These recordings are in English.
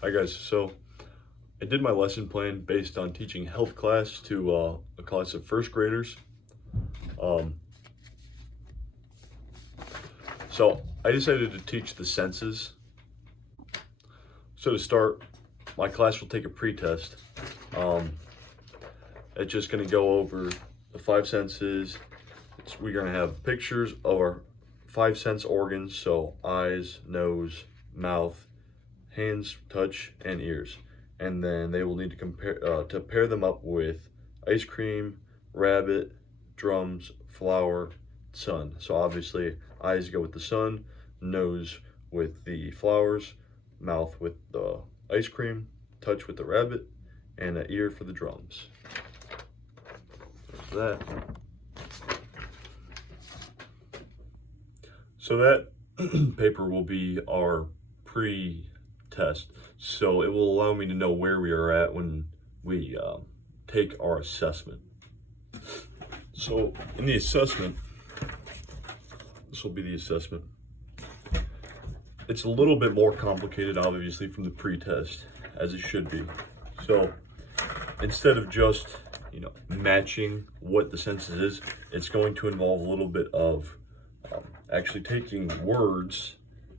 Hi guys, so I did my lesson plan based on teaching health class to a class of first graders. Um, so I decided to teach the senses. So to start, my class will take a pre-test. Um, it's just going to go over the five senses. We're going to have pictures of our five sense organs, so eyes, nose, mouth, hands, touch, and ears. And then they will need to pair them up with ice cream, rabbit, drums, flower, sun. So obviously eyes go with the sun, nose with the flowers, mouth with the ice cream, touch with the rabbit, and an ear for the drums. There's that. So that paper will be our pre-test. So it will allow me to know where we are at when we take our assessment. So in the assessment, this will be the assessment. It's a little bit more complicated, obviously, from the pre-test, as it should be. So instead of just, matching what the senses is, it's going to involve a little bit of actually taking words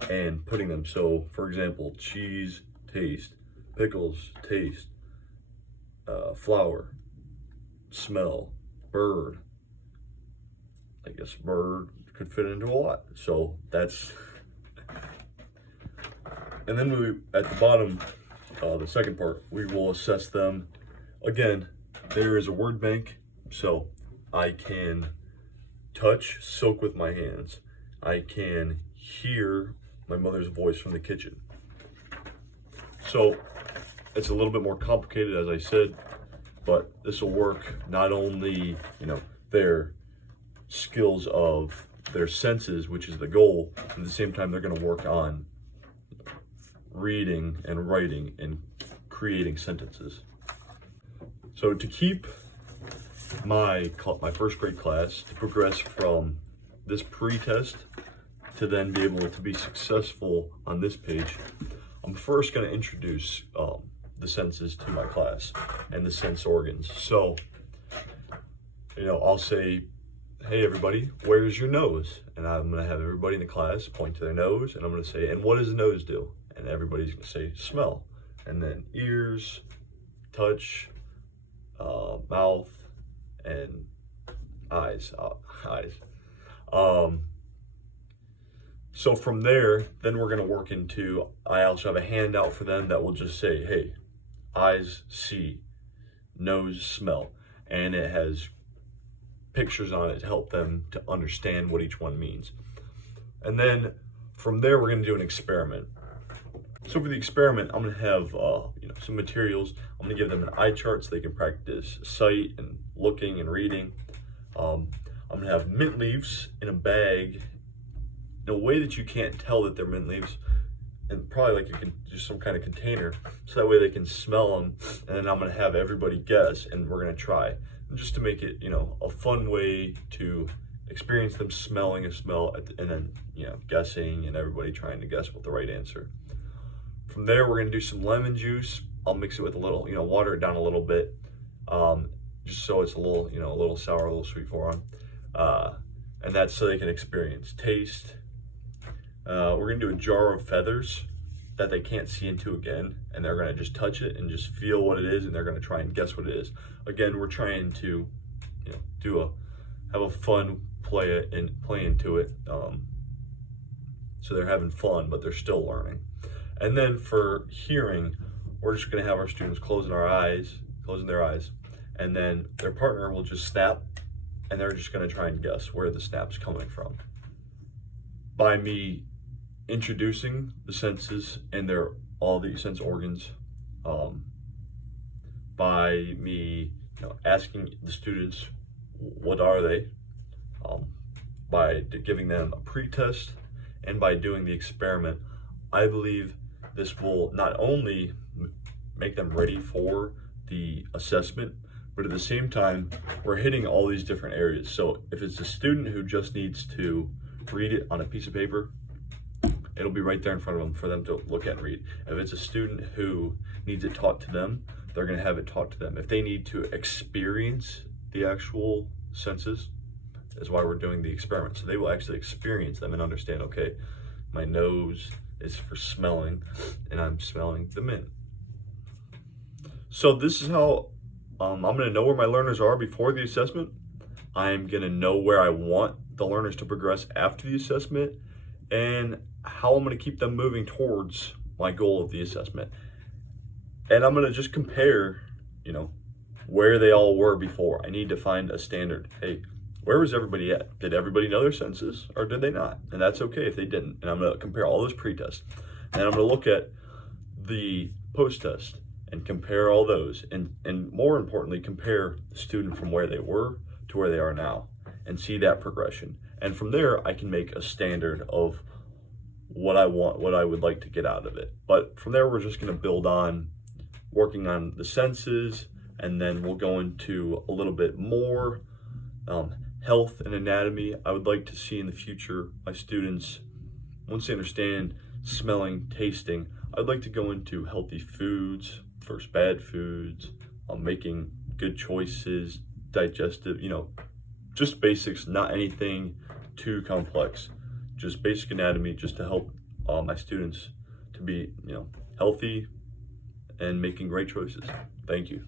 and putting them. So, for example, cheese, taste; pickles, taste; flower, smell; bird. I guess bird could fit into a lot. So that's, and then at the bottom, the second part, we will assess them. Again, there is a word bank, so I can touch silk with my hands. I can hear my mother's voice from the kitchen. So it's a little bit more complicated, as I said, but this will work not only, their skills of their senses, which is the goal, at the same time they're going to work on reading and writing and creating sentences. So to keep my first grade class to progress from this pre-test to then be able to be successful on this page, I'm first going to introduce the senses to my class and the sense organs. So, I'll say, hey everybody, where's your nose? And I'm going to have everybody in the class point to their nose, and I'm going to say, and what does the nose do? And everybody's going to say smell. And then ears, touch, mouth, and eyes. So from there, then we're going to work into, I also have a handout for them that will just say, hey, eyes see, nose smell, and it has pictures on it to help them to understand what each one means. And then from there, we're going to do an experiment. So for the experiment, I'm going to have some materials. I'm going to give them an eye chart so they can practice sight and looking and reading. I'm going to have mint leaves in a bag in a way that you can't tell that they're mint leaves, and probably like you can just some kind of container, so that way they can smell them. And then I'm going to have everybody guess, and we're going to try, and just to make it a fun way to experience them smelling a smell and then guessing, and everybody trying to guess what the right answer. From there, we're going to do some lemon juice. I'll mix it with a little, water it down a little bit, just so it's a little sour, a little sweet for them. And that's so they can experience taste. We're going to do a jar of feathers that they can't see into again, and they're going to just touch it and just feel what it is, and they're going to try and guess what it is. Again, we're trying to, have a fun play into it. So they're having fun, but they're still learning. And then for hearing, we're just going to have our students closing their eyes, and then their partner will just snap, and they're just going to try and guess where the snap's coming from. By me introducing the senses and all the sense organs, by me asking the students what are they, by giving them a pre-test, and by doing the experiment, I believe this will not only make them ready for the assessment, but at the same time, we're hitting all these different areas. So if it's a student who just needs to read it on a piece of paper it'll be right there in front of them for them to look at and read. If it's a student who needs it taught to them, they're going to have it taught to them. If they need to experience the actual senses, that's why we're doing the experiment. So they will actually experience them and understand, okay, my nose is for smelling and I'm smelling the mint. So this is how I'm going to know where my learners are before the assessment. I'm going to know where I want the learners to progress after the assessment, and how I'm going to keep them moving towards my goal of the assessment. And I'm going to just compare, where they all were before. I need to find a standard. Hey, where was everybody at? Did everybody know their senses, or did they not? And that's okay if they didn't. And I'm going to compare all those pre-tests. And I'm going to look at the post-test and compare all those. And more importantly, compare the student from where they were to where they are now and see that progression. And from there, I can make a standard of what I want, what I would like to get out of it. But from there, we're just going to build on working on the senses, and then we'll go into a little bit more health and anatomy. I would like to see in the future my students, once they understand smelling, tasting, I'd like to go into healthy foods versus bad foods, making good choices, digestive, just basics, not anything too complex, just basic anatomy, just to help my students to be, healthy and making great choices. Thank you.